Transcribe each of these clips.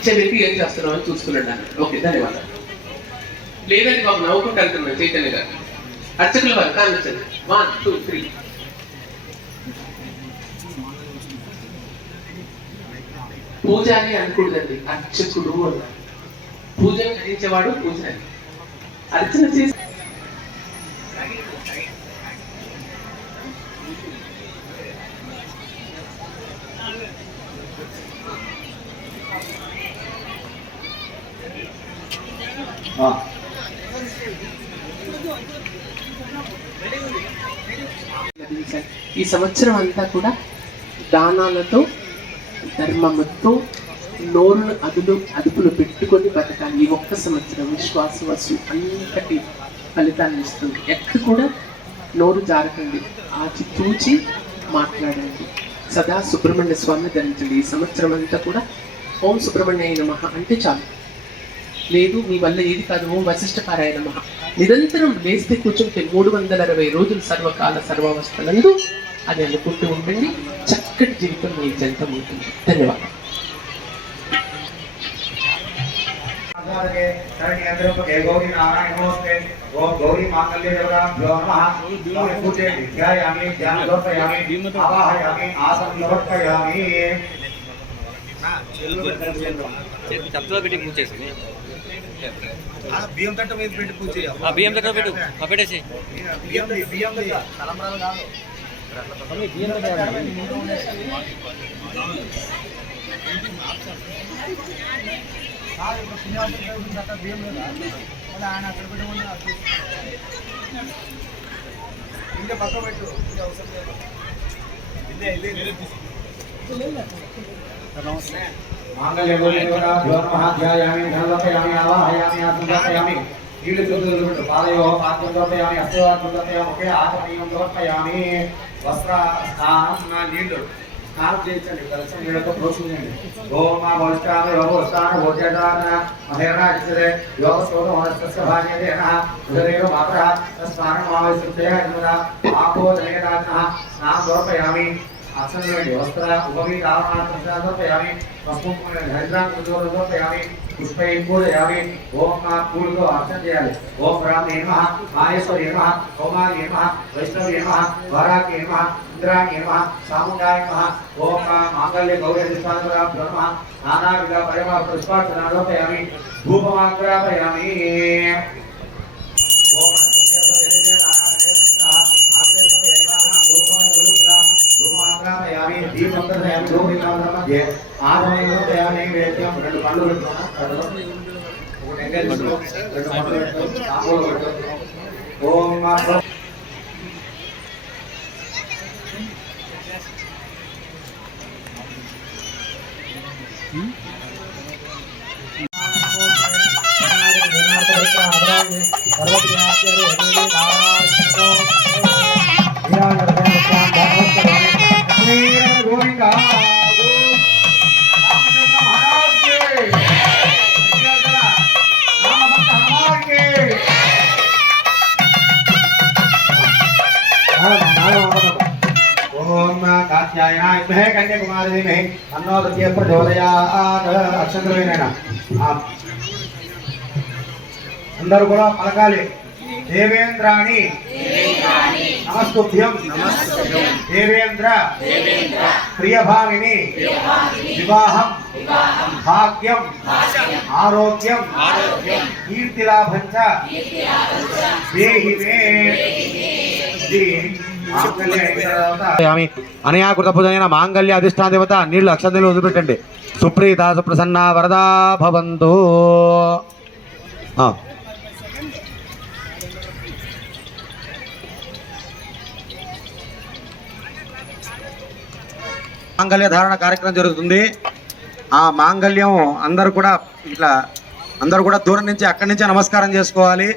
ఇచ్చే వ్యక్తి ఏం చేస్తున్నావు అని చూసుకున్నాడు అన్నాడు ఓకే ధన్యవాదాలు. లేదండి బాబు నవ్వుకుంటూ వెళ్తున్నాను చైతన్య గారు. అర్చకుల వారు కానిచ్చండి వన్ టూ త్రీ పూజారి అనకూడదండి అర్చకుడు అన్నారు. పూజను గ్రహించేవాడు పూజారి. అర్చన చేసి ఈ సంవత్సరం అంతా కూడా దానాలతో ధర్మముతో నోరును అదులు అదుపులో పెట్టుకొని బతకాలి ఈ ఒక్క సంవత్సరం విశ్వాసవసు అంతటి ఫలితాన్ని ఇస్తుంది. ఎక్కడ కూడా నోరు జారకండి. ఆచి తూచి మాట్లాడండి. సదా సుబ్రహ్మణ్య స్వామి ధరించండి ఈ సంవత్సరం అంతా కూడా ఓం సుబ్రహ్మణ్య నమ. అంటే చాలు. లేదు మీ వల్ల ఏది కాదు. ఓం వశిష్ఠ పారాయణ మహా. నిరంతరం లేస్తే కూర్చుంటే మూడు వందల అరవై రోజులు సర్వకాల సర్వావస్థలందు అది అనుకుంటూ ఉండండి. చక్కటి జీవితం మీ జంతం ఉంటుంది ధన్యవాదాలు. ఓం గౌరీ పెట్టి పూజ చేసి బియ్యం తట్ట మీద పెట్టి పూజ చేయాలి ఆ బియ్యం దగ్గర పెట్టు. ఆ పెట్టేసి. బియ్యం బియ్యం తలంబ్రాలు కాదు. ఇంకా పక్క పెట్టు ఇంకా అవసరం లేదు. ఇదే ఇదే ఆవాహయామి ఆత్మలోకయామి పాదయో ఒకే లోపయామి వస్త్ర స్నానం నీళ్ళు. స్నానం చేయించండి నీళ్ళతో భోజన యోగ ఉదరేవ మాత్ర. స్నానం ఆపో జయరాజన స్నానం లోపయామి అక్షండి వస్త్ర ఉపవి రావణార్థయామి పసుపు ఓం మా పూలతో అర్చన చేయాలి ఓం రామే నమః మాయేశ్వరి నమః కౌమారి నమః వైష్ణవి నమః వరాకి నమః నమః సాముండాయ నమః ఓం మా మాంగళ్య గౌరీ అధిష్టానపరాభ్యో నమః పరిమ ధూపమాగ్రాపయామి దీపం ప్రదయామి ధూపదీపాల మధ్య ఆదమయంలో దయామి వేద్యం రెండు పళ్ళు ఒకటి ఎంగేజ్ రెండు ఓం మా కాత్యాయనాయ విద్మహే కన్యాకుమారి ధీమహి తన్నో తృతీయ ప్రచోదయాత్ అక్షంతమైన అందరూ కూడా పలకాలి దేవేంద్రాణి నమస్తుభ్యం దేవేంద్ర ప్రియభామిని వివాహం భాగ్యం ఆరోగ్యం కీర్తిలాభం చ దేహి మే ఇది మాంగళ్య అనయాకృత పూజైన మాంగళ్య అధిష్టాన దేవత నీళ్ళు అక్షంతలు వదిలిపెట్టండి. సుప్రీత సుప్రసన్న వరదా భవంతు. మాంగళ్య ధారణ కార్యక్రమం జరుగుతుంది. ఆ మాంగళ్యం అందరూ కూడా ఇట్లా అందరూ కూడా దూరం నుంచి అక్కడి నుంచే నమస్కారం చేసుకోవాలి.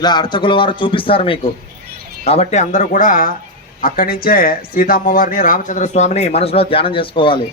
ఇలా అర్చకుల వారు చూపిస్తారు మీకు. కాబట్టి అందరూ కూడా అక్కడి నుంచే సీతమ్మవారిని రామచంద్ర స్వామిని మనసులో ధ్యానం చేసుకోవాలి.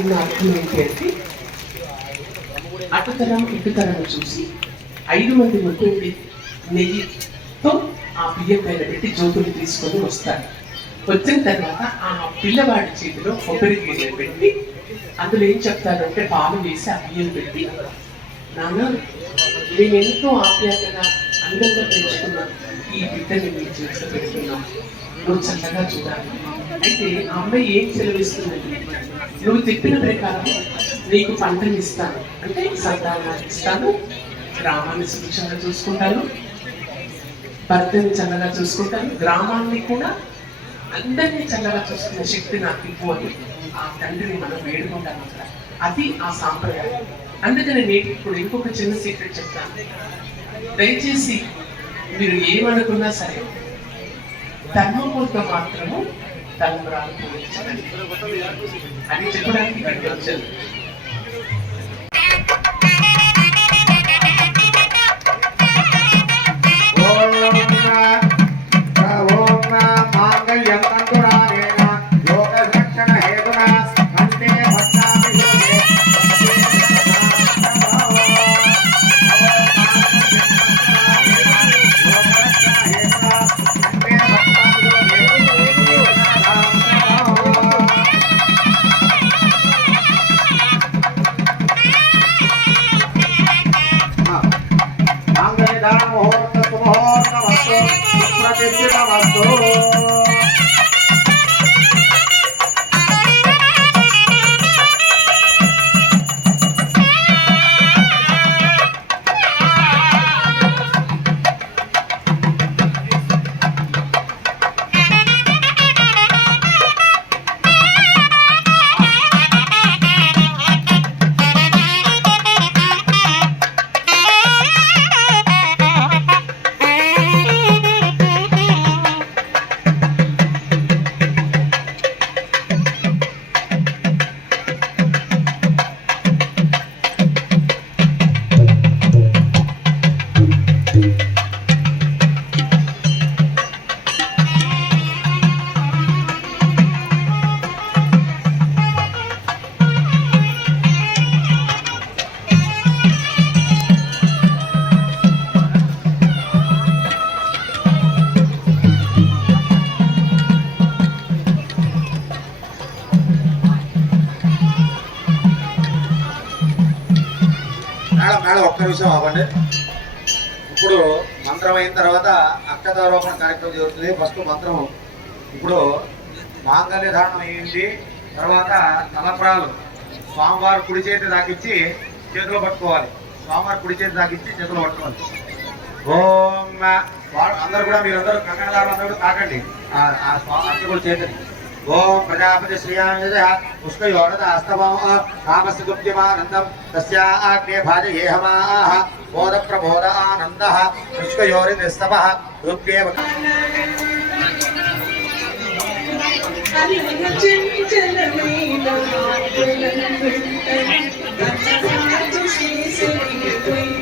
ఉన్న అర్థం ఏంటి అంటే అటుతరం ఇటుతరం చూసి ఐదు మంది ముఖ్యుడి నెయ్యితో ఆ బియ్యం పైన పెట్టి జ్యోతులు తీసుకొని వస్తారు. వచ్చిన తర్వాత ఆ పిల్లవాడి చేతిలో కొబ్బరి గిన్నె పెట్టి అందులో ఏం చెప్తారంటే పాలు వేసి ఆ బియ్యం పెట్టి నాన్న మేము ఎంతో ఆప్యాయతగా అందంగా పెంచుకున్నాం ఈ బిడ్డని మీ చేతిలో పెడుతున్నాం. నువ్వు చల్లగా చూడాలి. అయితే ఆ అమ్మాయి ఏం సెలవిస్తుందంటే నువ్వు చెప్పిన ప్రకారం నీకు పంటను ఇస్తాను. అంటే సంతానాన్ని ఇస్తాను. గ్రామాన్ని సుభిక్షంగా చూసుకుంటాను. భర్తని చల్లగా చూసుకుంటాను. గ్రామాన్ని కూడా అందరినీ చల్లగా చూసుకునే శక్తి నాకు ఇవ్వు అని ఆ తండ్రిని మనం వేడుకుంటాం అక్కడ. అది ఆ సాంప్రదాయం. అందుకని నేను ఇప్పుడు ఇంకొక చిన్న సీక్రెట్ చెప్తాను. దయచేసి మీరు ఏమనుకున్నా సరే ధర్మపూర్తో మాత్రము తలంబరాలు అని చెప్పడానికి ఇక్కడికి వచ్చాను నిమిషం అవ్వండి ఇప్పుడు మంత్రం అయిన తర్వాత అక్షతారోపణ కార్యక్రమం జరుగుతుంది. ఫస్ట్ మంత్రం ఇప్పుడు మాంగల్య ధారణం అయింది తర్వాత తలప్రాలు. స్వామివారు కుడి చేతి దాకిచ్చి చేతిలో పట్టుకోవాలి. స్వామివారు కుడి చేతి దాకిచ్చి చేతిలో పట్టుకోవాలి. ఓం అందరు కూడా మీరందరూ కంకణదారులు అందరూ తాకండి. ఆ ఆ కూడా చేతండి ओम प्रजापति श्रियांजय उसको योरदास्तव कामस गुप्यमानंदम तस्या आग्ने भाजये हमाह बोध प्रबोध आनंद Thank you.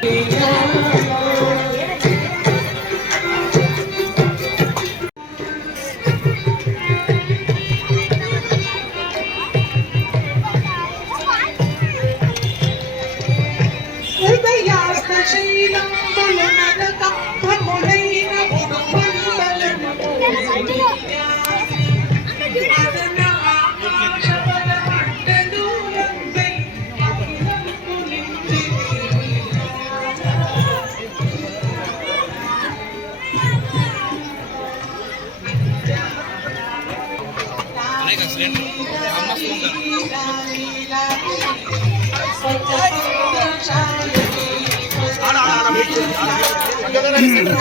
Yeah. కళ్యాణ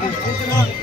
Ja, ja, ja.